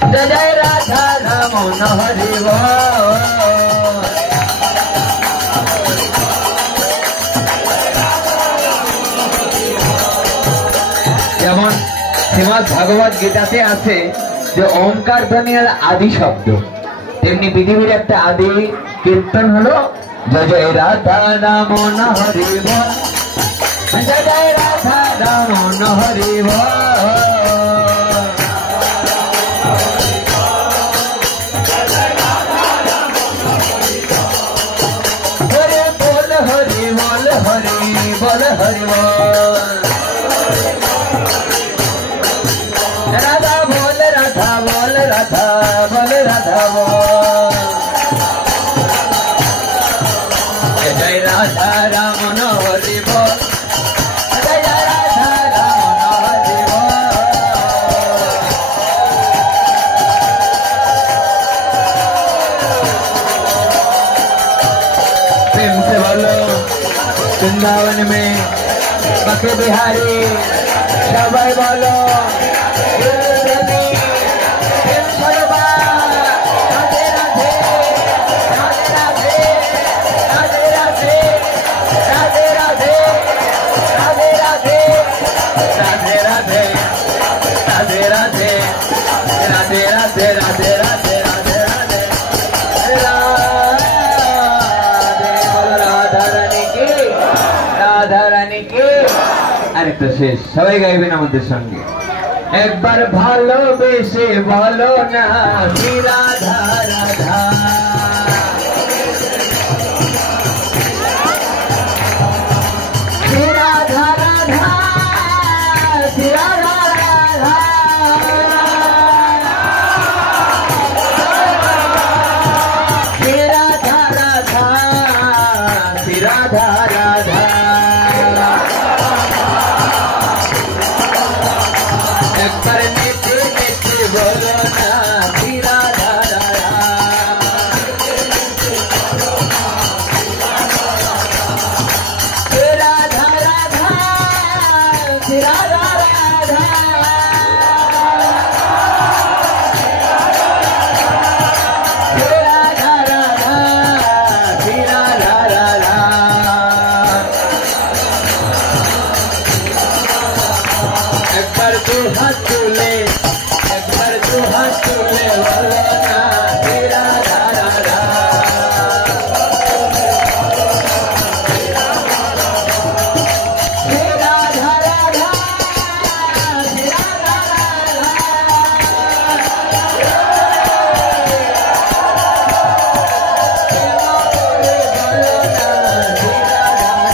जय जय राधा रमन हरि যেমন শ্রীমদ ভগবত গীতাতে আছে যে ওমকার ধ্বনির আদি শব্দ, তেমনি পৃথিবীর একটা আদি কীর্তন হলো জয় জয় রাধা রমন হরি বল, জয় জয় রাধা রমন হরি বল। হরে বল হরি বল হরি বল হরি বল, राधा बोल राधा बोल राधा बोल राधा बोल, जय राधा रमन हरि बोल, जय जय राधा रमन हरि बोल। प्रेम से बोलो वृंदावन में बके बिहारी सबाई बोलो আরেকটা শেষ সবাই গাইবেন আমাদের সঙ্গে, একবার ভালোবেসে বলো না শ্রী রাধা রাধা, শ্রী রাধা রাধা শ্রী রাধা রাধা, শ্রী রাধা রাধা শ্রী রাধা রাধা, একবার নেচে নেচে বলো না শ্রী রাধা রাধা, শ্রী রাধা রাধা শ্রী রাধা রাধা, শ্রী রাধা রাধা শ্রী রাধা রাধা। একবার দু হাত তুলে একবার দু হাত তুলে বলো না শ্রী রাধা রাধা, শ্রী রাধা রাধা শ্রী রাধা রাধা, বলো না শ্রী রাধা রাধা।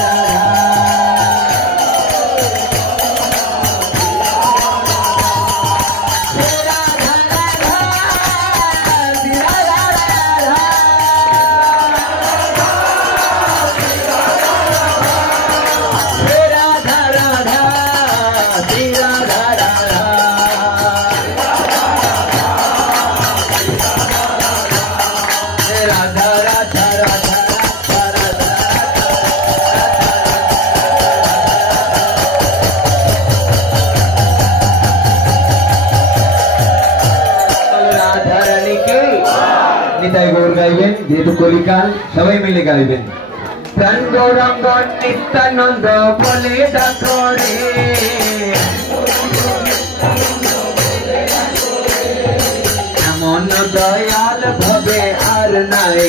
নিতাই গৌর গাইবেন, যেহেতু কলিকাল সবাই মিলে গাইবেন। প্রাণ গৌরাঙ্গ নিত্যানন্দ বলে ডাকো রে, এমন দয়াল ভাবে আর নাই।